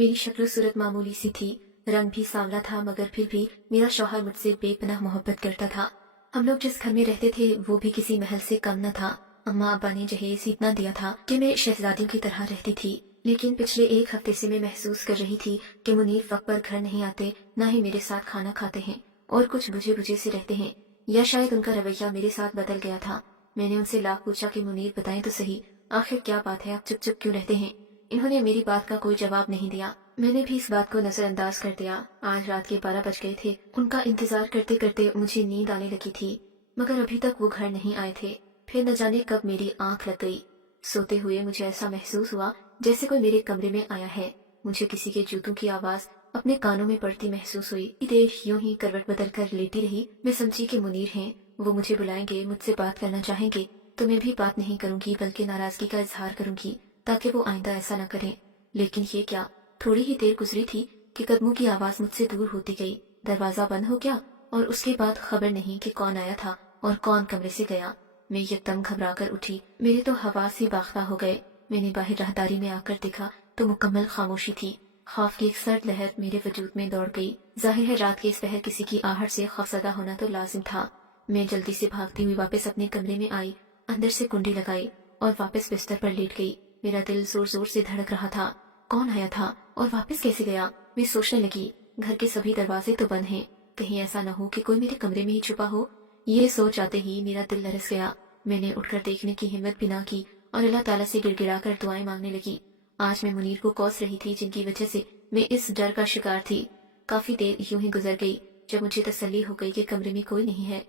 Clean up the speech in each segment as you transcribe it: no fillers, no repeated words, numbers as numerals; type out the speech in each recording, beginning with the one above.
मेरी शक्ल सूरत मामूली सी थी, रंग भी सांवला था, मगर फिर भी मेरा शौहर मुझसे बेपनाह मोहब्बत करता था। हम लोग जिस घर में रहते थे वो भी किसी महल से कम न था। अम्मा अब्बा ने जहेज इतना दिया था कि मैं शहजादियों की तरह रहती थी। लेकिन पिछले एक हफ्ते से मैं महसूस कर रही थी कि मुनीर वक्त पर घर नहीं आते, न ही मेरे साथ खाना खाते हैं और कुछ बुझे बुझे से रहते हैं, या शायद उनका रवैया मेरे साथ बदल गया था। मैंने उनसे लाख पूछा कि मुनीर बताएं तो सही, आखिर क्या बात है, आप चुप चुप क्यों रहते हैं। इन्होंने मेरी बात का कोई जवाब नहीं दिया। मैंने भी इस बात को नजरअंदाज कर दिया। आज रात के 12 बज गए थे। उनका इंतजार करते करते मुझे नींद आने लगी थी, मगर अभी तक वो घर नहीं आए थे। फिर न जाने कब मेरी आंख लग गई। सोते हुए मुझे ऐसा महसूस हुआ जैसे कोई मेरे कमरे में आया है। मुझे किसी के जूतों की आवाज अपने कानों में पड़ती महसूस हुई। देर यूं ही करवट बदल कर लेटी रही। मैं समझी कि मुनीर हैं, वो मुझे बुलाएंगे, मुझसे बात करना चाहेंगे। तो मैं भी बात नहीं करूंगी, बल्कि नाराजगी का इजहार करूंगी, ताकि वो आइंदा ऐसा न करें। लेकिन ये क्या, थोड़ी ही देर गुजरी थी कि कदमों की आवाज मुझसे दूर होती गई। दरवाजा बंद हो गया और उसके बाद खबर नहीं कि कौन आया था और कौन कमरे से गया। मैं एकदम घबरा कर उठी। मेरे तो हवास ही बाख्ता हो गए। मैंने बाहर राहदारी में आकर देखा तो मुकम्मल खामोशी थी। खौफ की एक सर्द लहर मेरे वजूद में दौड़ गई। जाहिर है रात के इस पहर किसी की आहट से खौफजदा होना तो लाजिम था। मैं जल्दी से भागती हुई वापस अपने कमरे में आई, अंदर से कुंडी लगाई और वापस बिस्तर पर लेट गई। मेरा दिल जोर जोर से धड़क रहा था। कौन आया था और वापस कैसे गया? मैं सोचने लगी, घर के सभी दरवाजे तो बंद हैं, कहीं ऐसा न हो कि कोई मेरे कमरे में ही छुपा हो। ये सोच आते ही मेरा दिल लरस गया। मैंने उठकर देखने की हिम्मत भी ना की और अल्लाह ताला से गिड़गिड़ाकर दुआएं मांगने लगी। आज मैं मुनीर को कोस रही थी, जिनकी वजह से मैं इस डर का शिकार थी। काफी देर यूं ही गुजर गई। जब मुझे तसल्ली हो गई कि कमरे में कोई नहीं है,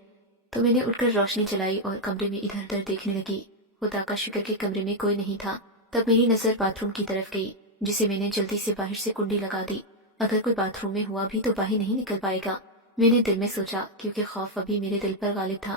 तो मैंने उठकर रोशनी जलाई और कमरे में इधर उधर देखने लगी। खुदा का शुक्र के कमरे में कोई नहीं था। तब मेरी नजर बाथरूम की तरफ गई, जिसे मैंने जल्दी से बाहर से कुंडी लगा दी। अगर कोई बाथरूम में हुआ भी तो बाहर नहीं निकल पाएगा, मैंने दिल में सोचा, क्योंकि खौफ अभी मेरे दिल पर गालिब था।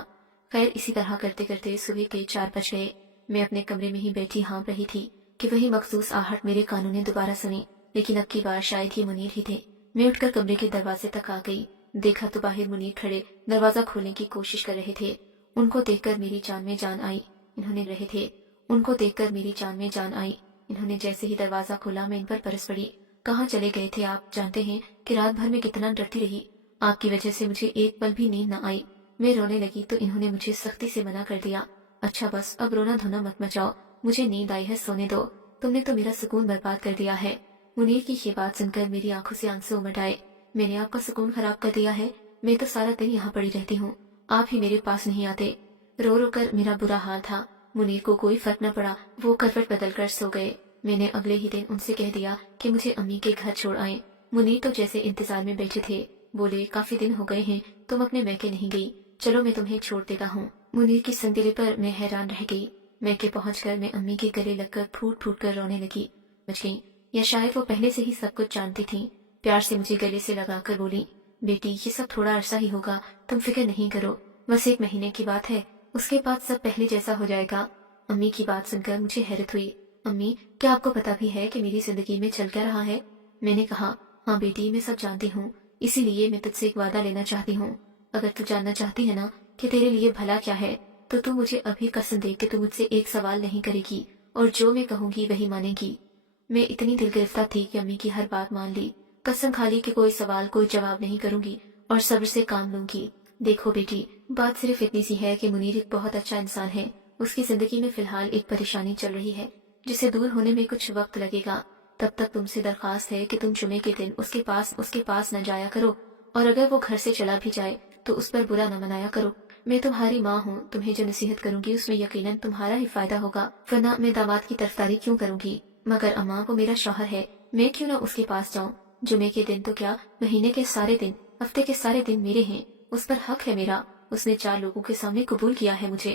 खैर, इसी तरह करते करते सुबह के 4 बज गए। मैं अपने कमरे में ही बैठी हाँफ रही थी कि वही मखसूस आहट मेरे कानों ने दोबारा सुनी, लेकिन अब की बार शायद ही मुनीर ही थे। मैं उठकर कमरे के दरवाजे तक आ गई। देखा तो बाहर मुनीर खड़े दरवाजा खोलने की कोशिश कर रहे थे। उनको देखकर मेरी जान में जान आई। इन्होंने रहे थे उनको देखकर मेरी जान में जान आई। इन्होंने जैसे ही दरवाजा खोला, मैं इन पर बरस पड़ी। कहाँ चले गए थे आप? जानते हैं कि रात भर में कितना डरती रही। आपकी वजह से मुझे एक पल भी नींद न आई। मैं रोने लगी तो इन्होंने मुझे सख्ती से मना कर दिया। अच्छा बस, अब रोना धोना मत मचाओ, मुझे नींद आई है, सोने दो। तुमने तो मेरा सुकून बर्बाद कर दिया है। मुनीर की ये बात सुनकर मेरी आंखों से आंसू उमड़ आए। मैंने आपका सुकून खराब कर दिया है? मैं तो सारा दिन यहाँ पड़ी रहती हूँ, आप ही मेरे पास नहीं आते। रो रो कर मेरा बुरा हाल था। मुनीर को कोई फर्क न पड़ा, वो करवट बदल कर सो गए। मैंने अगले ही दिन उनसे कह दिया कि मुझे अम्मी के घर छोड़ आए। मुनीर तो जैसे इंतजार में बैठे थे। बोले, काफी दिन हो गए हैं, तुम अपने मैके नहीं गई, चलो मैं तुम्हें छोड़ देता हूँ। मुनीर की संदिले पर मैं हैरान रह गई। मैके पहुंचकर मैं अम्मी के गले लगकर फूट फूट कर रोने लगी। बच गई, या शायद वो पहले से ही सब कुछ जानती थी। प्यार से मुझे गले से लगाकर बोली, बेटी ये सब थोड़ा अरसा ही होगा, तुम फिक्र नहीं करो, बस 1 महीने की बात है, उसके बाद सब पहले जैसा हो जाएगा। अम्मी की बात सुनकर मुझे हैरत हुई। अम्मी, क्या आपको पता भी है कि मेरी जिंदगी में चल क्या रहा है? मैंने कहा, हाँ बेटी, मैं सब जानती हूँ, इसीलिए मैं तुझसे एक वादा लेना चाहती हूँ। अगर तू जानना चाहती है ना कि तेरे लिए भला क्या है, तो तू मुझे अभी कसम दे कि तू मुझसे एक सवाल नहीं करेगी और जो मैं कहूँगी वही मानेगी। मैं इतनी दिल गिरफ्तार थी कि अम्मी की हर बात मान ली। कसम खा ली कि कोई सवाल कोई जवाब नहीं करूंगी और सब्र से काम लूंगी। देखो बेटी, बात सिर्फ इतनी सी है कि मुनीर एक बहुत अच्छा इंसान है। उसकी जिंदगी में फिलहाल एक परेशानी चल रही है, जिसे दूर होने में कुछ वक्त लगेगा। तब तक तुमसे दरखास्त है कि तुम जुमे के दिन उसके पास न जाया करो, और अगर वो घर से चला भी जाए तो उस पर बुरा न मनाया करो। मैं तुम्हारी माँ हूँ, तुम्हें जो नसीहत करूंगी उसमें यकीनन तुम्हारा ही फायदा होगा, वरना मैं दामाद की तरफदारी क्यों करूंगी? मगर अम्मा, को मेरा शौहर है, मैं क्यों ना उसके पास जाऊं? जुमे के दिन तो क्या, महीने के सारे दिन, हफ्ते के सारे दिन मेरे हैं, उस पर हक है मेरा। उसने 4 लोगों के सामने कबूल किया है मुझे।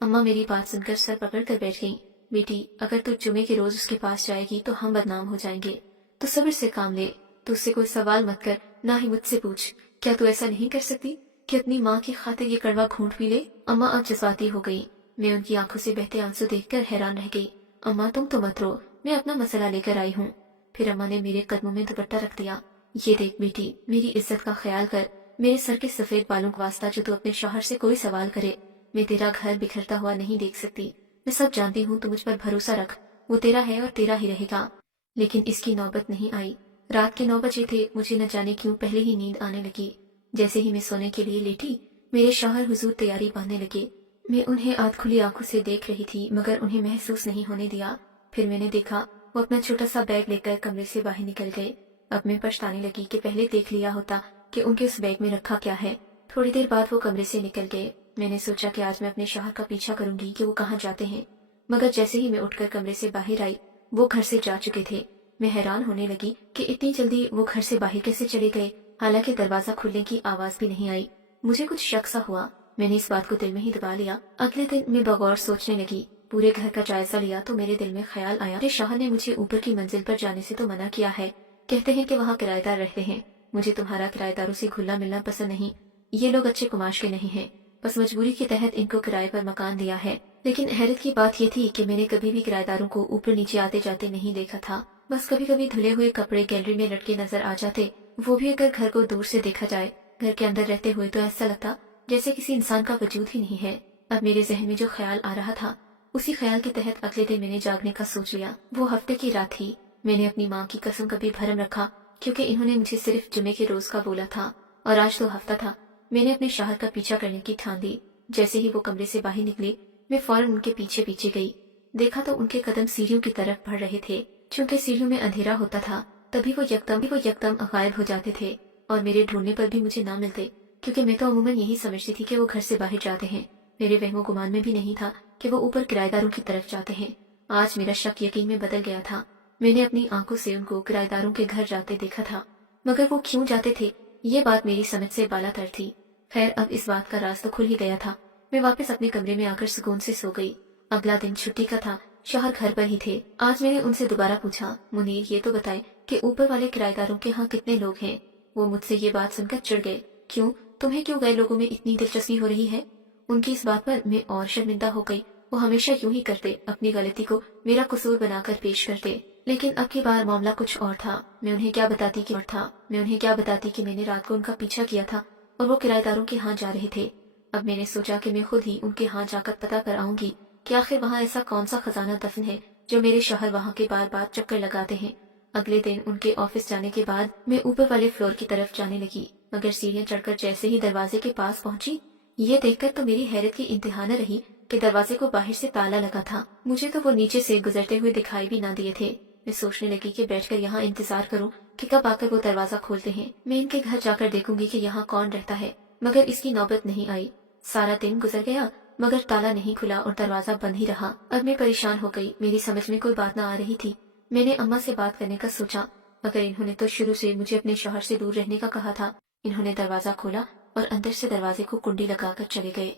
अम्मा मेरी बात सुनकर सर पकड़ कर बैठ गईं। बेटी, अगर तू जुमे के रोज उसके पास जाएगी तो हम बदनाम हो जाएंगे, तो सब्र से काम ले। तू उससे कोई सवाल मत कर, ना ही मुझसे पूछ। क्या तू ऐसा नहीं कर सकती कि अपनी माँ की खातिर ये कड़वा घूंट भी ले? अम्मा अब जज्बाती हो गई। मैं उनकी आंखों से बहते आंसू देखकर हैरान रह गई। अम्मा तुम तो मत रो, मैं अपना मसला लेकर आई हूँ। फिर अम्मा ने मेरे कदमों में दुपट्टा रख दिया। ये देख बेटी, मेरी इज्जत का ख्याल कर, मेरे सर के सफेद बालों का वास्ता जो तू अपने शौहर से कोई सवाल करे। मैं तेरा घर बिखरता हुआ नहीं देख सकती। मैं सब जानती हूँ, तू मुझ पर भरोसा रख, वो तेरा है और तेरा ही रहेगा। लेकिन इसकी नौबत नहीं आई। रात के 9 बजे थे, मुझे न जाने क्यों पहले ही नींद आने लगी। जैसे ही मैं सोने के लिए लेटी, मेरे शौहर हुजूर तैयारी बांधने लगे। मैं उन्हें आध खुली आंखों से देख रही थी, मगर उन्हें महसूस नहीं होने दिया। फिर मैंने देखा, वो अपना छोटा सा बैग लेकर कमरे से बाहर निकल गए। अब मैं पछताने लगी कि पहले देख लिया होता कि उनके उस बैग में रखा क्या है। थोड़ी देर बाद वो कमरे से निकल गए। मैंने सोचा कि आज मैं अपने शौहर का पीछा करूंगी कि वो कहाँ जाते हैं, मगर जैसे ही मैं उठकर कमरे से बाहर आई, वो घर से जा चुके थे। मैं हैरान होने लगी कि इतनी जल्दी वो घर से बाहर कैसे चले गए, हालांकि दरवाजा खुलने की आवाज भी नहीं आई। मुझे कुछ शक सा हुआ। मैंने इस बात को दिल में ही दबा लिया। अगले दिन मैं बगौर सोचने लगी। पूरे घर का जायजा लिया तो मेरे दिल में ख्याल आया, मेरे शौहर ने मुझे ऊपर की मंजिल पर जाने से तो मना किया है। कहते हैं कि वहाँ किराएदार रहते हैं। मुझे तुम्हारा किराएदारों से घुलना मिलना पसंद नहीं। ये लोग अच्छे कुमाश के नहीं हैं, बस मजबूरी के तहत इनको किराए पर मकान दिया है। लेकिन हैरत की बात ये थी कि मैंने कभी भी किराएदारों को ऊपर नीचे आते जाते नहीं देखा था। बस कभी कभी धुले हुए कपड़े गैलरी में लटके नजर आ जाते, वो भी अगर घर को दूर से देखा जाए। घर के अंदर रहते हुए तो ऐसा लगता जैसे किसी इंसान का वजूद ही नहीं है। अब मेरे जहन में जो ख्याल आ रहा था, उसी ख्याल के तहत अगले दिन मैंने जागने का सोच लिया। वो हफ्ते की रात थी। मैंने अपनी माँ की कसम कभी भरम रखा, क्योंकि इन्होंने मुझे सिर्फ जुमे के रोज का बोला था, और आज तो हफ्ता था। मैंने अपने शौहर का पीछा करने की ठान ली। जैसे ही वो कमरे से बाहर निकले, मैं फौरन उनके पीछे पीछे गई। देखा तो उनके कदम सीढ़ियों की तरफ बढ़ रहे थे। चूंकि सीढ़ियों में अंधेरा होता था, तभी वो यकदम गायब हो जाते थे, और मेरे ढूंढने पर भी मुझे ना मिलते, क्योंकि मैं तो अमूमन यही समझती थी कि वो घर से बाहर जाते हैं। मेरे वहमो गुमान में भी नहीं था कि वो ऊपर किराएदारों की तरफ जाते हैं। आज मेरा शक यकीन में बदल गया था। मैंने अपनी आंखों से उनको किराएदारों के घर जाते देखा था, मगर वो क्यों जाते थे, ये बात मेरी समझ से बालातर थी। खैर, अब इस बात का राज तो खुल ही गया था। मैं वापस अपने कमरे में आकर सुकून से सो गई। अगला दिन छुट्टी का था। शौहर घर पर ही थे। आज मैंने उनसे दोबारा पूछा, मुनीर ये तो बताए कि ऊपर वाले किराएदारों के यहाँ कितने लोग हैं। वो मुझसे ये बात सुनकर चिढ़ गए। क्यों, तुम्हें क्यों गए लोगों में इतनी दिलचस्पी हो रही है? उनकी इस बात पर मैं और शर्मिंदा हो गई। वो हमेशा यूं ही करते, अपनी गलती को मेरा कसूर बनाकर पेश करते। लेकिन अब की बार मामला कुछ और था। मैं उन्हें क्या बताती कि मैंने रात को उनका पीछा किया था और वो किराएदारों के यहाँ जा रहे थे। अब मैंने सोचा कि मैं खुद ही उनके यहाँ जाकर पता कर आऊंगी कि आखिर वहाँ ऐसा कौन सा खजाना दफन है जो मेरे शौहर वहाँ के बार बार चक्कर लगाते हैं। अगले दिन उनके ऑफिस जाने के बाद मैं ऊपर वाले फ्लोर की तरफ जाने लगी, मगर सीढ़ियां चढ़कर जैसे ही दरवाजे के पास पहुंची, ये देखकर तो मेरी हैरत की इंतहा न रही कि दरवाजे को बाहर से ताला लगा था। मुझे तो वो नीचे से गुजरते हुए दिखाई भी ना दिए थे। मैं सोचने लगी कि बैठकर यहाँ इंतजार करूं कि कब आकर वो दरवाजा खोलते हैं। मैं इनके घर जाकर देखूंगी कि यहाँ कौन रहता है, मगर इसकी नौबत नहीं आई। सारा दिन गुजर गया, मगर ताला नहीं खुला और दरवाजा बंद ही रहा। अब मैं परेशान हो गई। मेरी समझ में कोई बात न आ रही थी। मैंने अम्मा से बात करने का सोचा, मगर इन्होंने तो शुरू से मुझे अपने शौहर से दूर रहने का कहा था। इन्होंने दरवाजा खोला और अंदर से दरवाजे को कुंडी लगाकर चले गए।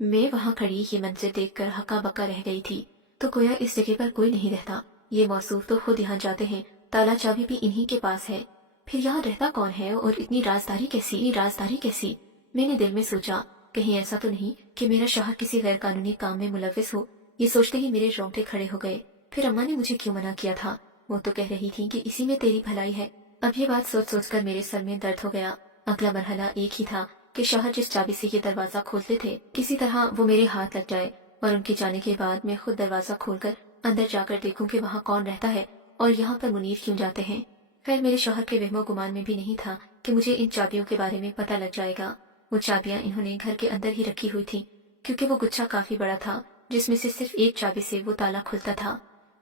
मैं वहाँ खड़ी ये मंजर देखकर हक्का बक्का रह गई थी। तो गोया इस जगह पर कोई नहीं रहता। ये मौसूफ तो खुद यहाँ जाते हैं, ताला चाबी भी इन्हीं के पास है। फिर यहाँ रहता कौन है और इतनी राजदारी कैसी? मैंने दिल में सोचा, कहीं ऐसा तो नहीं कि मेरा शौहर किसी गैर कानूनी काम में मुलविस हो। ये सोचते ही मेरे रोंगटे खड़े हो गए। फिर अम्मा ने मुझे क्यों मना किया था? वो तो कह रही थी कि इसी में तेरी भलाई है। अब ये बात सोच सोच कर मेरे सर में दर्द हो गया। अगला मरहला एक ही था कि शौहर जिस चाबी से ये दरवाजा खोलते थे, किसी तरह वो मेरे हाथ लग जाए, और उनके जाने के बाद मैं खुद दरवाजा खोलकर अंदर जाकर देखूं कि वहाँ कौन रहता है और यहाँ पर मुनीर क्यों जाते हैं। खैर, मेरे शौहर के वहमो गुमान में भी नहीं था कि मुझे इन चाबियों के बारे में पता लग जाएगा। वो चाबियां इन्होंने घर के अंदर ही रखी हुई थी, क्योंकि वो गुच्छा काफी बड़ा था, जिसमें से सिर्फ एक चाबी से वो ताला खुलता था।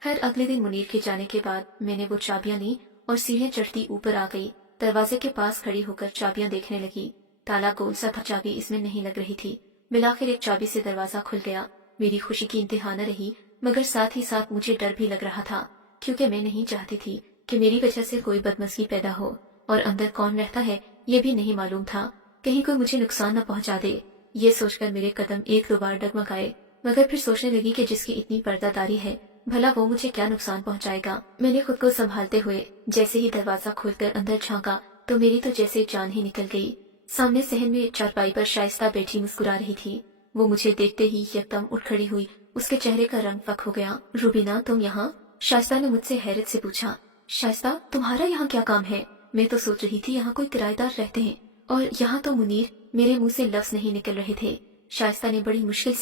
खैर, अगले दिन मुनीर के जाने के बाद मैंने वो चाबियां ली और सीढ़ियां चढ़ती ऊपर आ गई। दरवाजे के पास खड़ी होकर चाबियां देखने लगी। ताला गोल सा था, चाबी इसमें नहीं लग रही थी। मिलाकर एक चाबी से दरवाजा खुल गया। मेरी खुशी की इंतहा न रही, मगर साथ ही साथ मुझे डर भी लग रहा था, क्योंकि मैं नहीं चाहती थी कि मेरी वजह से कोई बदमज़गी पैदा हो, और अंदर कौन रहता है ये भी नहीं मालूम था। कहीं कोई मुझे नुकसान न पहुंचा दे। ये सोचकर मेरे कदम एक दो बार डगमगाए, मगर फिर सोचने लगी कि जिसकी इतनी पर्दादारी है, भला वो मुझे क्या नुकसान पहुंचाएगा। मैंने खुद को संभालते हुए जैसे ही दरवाजा खोलकर अंदर झांका तो मेरी तो जैसे जान ही निकल गई। सामने सहन में चारपाई पर शाइस्ता बैठी मुस्कुरा रही थी। वो मुझे देखते ही यकदम उठ खड़ी हुई। उसके चेहरे का रंग फक हो गया। रूबीना, तुम यहाँ? शाइस्ता ने मुझसे हैरत से पूछा। शाइस्ता, तुम्हारा यहाँ क्या काम है? मैं तो सोच रही थी यहाँ कोई किराएदार रहते हैं, और यहाँ तो मुनीर। मेरे मुंह से लफ्ज नहीं निकल रहे थे। शाइस्ता ने बड़ी मुश्किल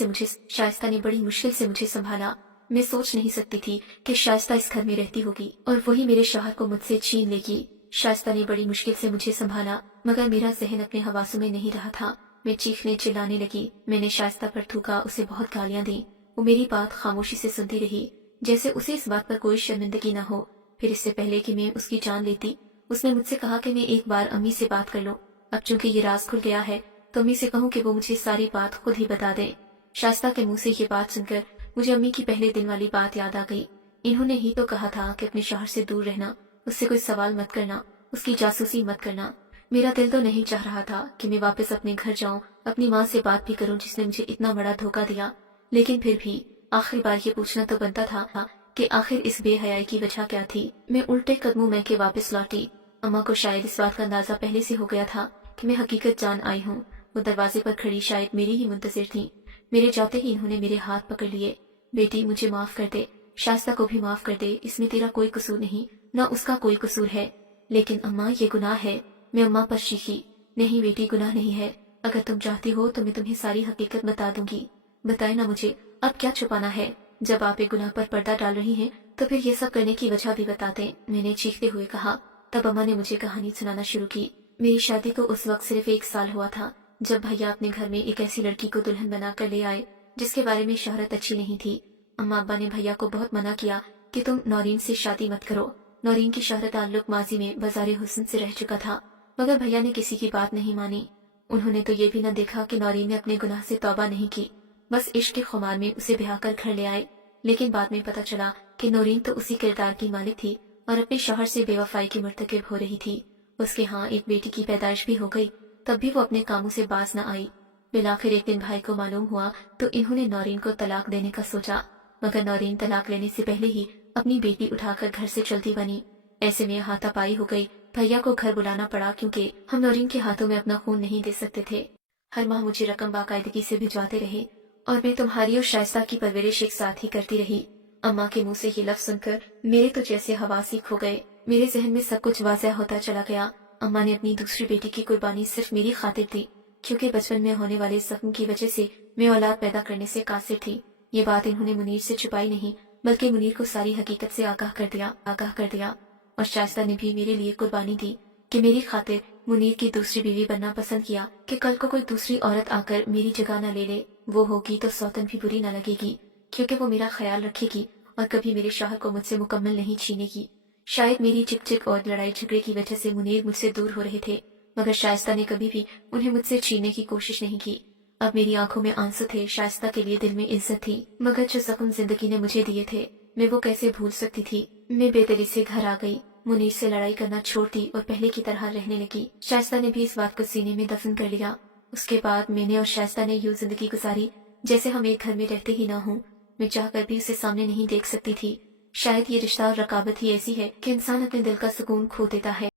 से मुझे संभाला। मैं सोच नहीं सकती थी कि शाइस्ता इस घर में रहती होगी और वही मेरे शौहर को मुझसे छीन लेगी। शाइस्ता ने बड़ी मुश्किल से मुझे संभाला, मगर मेरा जहन अपने हवासों में नहीं रहा था। मैं चीखने चिल्लाने लगी। मैंने शाइस्ता पर थूका, उसे बहुत गालियां दी। वो मेरी बात खामोशी से सुनती रही, जैसे उसे इस बात पर कोई शर्मिंदगी न हो। फिर इससे पहले कि मैं उसकी जान लेती, उसने मुझसे कहा कि मैं एक बार अम्मी से बात कर लूं। अब चूंकि ये राज खुल गया है तो अम्मी से कहूं कि वो मुझे सारी बात खुद ही बता दें। शाइस्ता के मुंह से ये बात सुनकर मुझे अम्मी की पहले दिन वाली बात याद आ गई। इन्होंने ही तो कहा था कि अपने शौहर से दूर रहना, उससे कोई सवाल मत करना, उसकी जासूसी मत करना। मेरा दिल तो नहीं चाह रहा था कि मैं वापस अपने घर जाऊं, अपनी माँ से बात भी करूं जिसने मुझे इतना बड़ा धोखा दिया। लेकिन फिर भी आखिरी बार ये पूछना तो बनता था कि आखिर इस बेहयाई की वजह क्या थी। मैं उल्टे कदमों में के वापस लौटी। अम्मा को शायद इस बात का अंदाजा पहले से हो गया था कि मैं हकीकत जान आई हूँ। वो दरवाजे पर खड़ी शायद मेरी ही मुंतजिर थी। मेरे जाते ही इन्होंने मेरे हाथ पकड़ लिए। बेटी, मुझे माफ कर दे, शाइस्ता को भी माफ कर दे, इसमें तेरा कोई कसूर नहीं, न उसका कोई कसूर है। लेकिन अम्मा, ये गुनाह है। मैं अम्मा पर चीखी। नहीं बेटी, गुनाह नहीं है। अगर तुम चाहती हो तो मैं तुम्हें सारी हकीकत बता दूंगी। बताए ना मुझे, अब क्या छुपाना है। जब आप एक गुनाह पर पर्दा डाल रही हैं तो फिर ये सब करने की वजह भी बता दें, मैंने चीखते हुए कहा। तब अम्मा ने मुझे कहानी सुनाना शुरू की। मेरी शादी को उस वक्त सिर्फ 1 साल हुआ था जब भैया अपने घर में एक ऐसी लड़की को दुल्हन बनाकर ले आए जिसके बारे में शोहरत अच्छी नहीं थी। अम्मा अब्बा ने भैया को बहुत मना किया कि तुम नौरीन से शादी मत करो। नौरीन की शोहरत ताल्लुक माजी में बाज़ारे हुस्न से रह चुका था, मगर भैया ने किसी की बात नहीं मानी। उन्होंने तो ये भी न देखा कि नौरीन ने अपने गुनाह से तौबा नहीं की, बस इश्क के खुमार में उसे ब्याह कर घर ले आए। लेकिन बाद में पता चला कि नौरीन तो उसी किरदार की मालिक थी और अपने शौहर से बेवफाई की मुर्तकिब हो रही थी। उसके यहाँ एक बेटी की पैदाइश भी हो गई, तब भी वो अपने कामों से बाज न आई। बिलाखिर एक दिन भाई को मालूम हुआ तो इन्होंने नौरीन को तलाक देने का सोचा, मगर नौरीन तलाक लेने से पहले ही अपनी बेटी उठाकर घर से चलती बनी। ऐसे में हाथापाई हो गई। भैया को घर बुलाना पड़ा क्योंकि हम नौरीन के हाथों में अपना खून नहीं दे सकते थे। हर माह मुझे रकम बाकायदगी से भिजवाते रहे और मैं तुम्हारी और शाइस्ता की परवरिश एक साथ ही करती रही। अम्मा के मुंह से ये लफ्ज सुनकर मेरे तो जैसे हवासी खो गए। मेरे जहन में सब कुछ वाज़ह होता चला गया। अम्मा ने अपनी दूसरी बेटी की कुर्बानी सिर्फ मेरी खातिर दी, क्योंकि बचपन में होने वाले जख्म की वजह से मैं औलाद पैदा करने से कासिर थी। ये बात इन्होंने मुनीर से छुपाई नहीं, बल्कि मुनीर को सारी हकीकत से आगाह कर दिया। और शाइस्ता ने भी मेरे लिए कुर्बानी दी कि मेरी खातिर मुनीर की दूसरी बीवी बनना पसंद किया कि कल को कोई दूसरी औरत आकर मेरी जगह न ले ले। वो होगी तो सौतन भी बुरी न लगेगी, क्योंकि वो मेरा ख्याल रखेगी और कभी मेरे शौहर को मुझसे मुकम्मल नहीं छीनेगी। शायद मेरी चिक और लड़ाई झगड़े की वजह से मुनीर मुझसे दूर हो रहे थे, मगर शाइस्ता ने कभी भी उन्हें मुझसे छीनने की कोशिश नहीं की। अब मेरी आंखों में आंसू थे, शाइस्ता के लिए दिल में इज्जत थी, मगर जो जख्म जिंदगी ने मुझे दिए थे मैं वो कैसे भूल सकती थी। मैं बेदली से घर आ गई, मुनीर से लड़ाई करना छोड़ दी और पहले की तरह रहने लगी। शाइस्ता ने भी इस बात को सीने में दफन कर लिया। उसके बाद मैंने और शाइस्ता ने यूं जिंदगी गुजारी जैसे हम एक घर में रहते ही ना हों। मैं चाहकर भी उसे सामने नहीं देख सकती थी। शायद ये रिश्ता और रकाबत ही ऐसी है कि इंसान अपने दिल का सुकून खो देता है।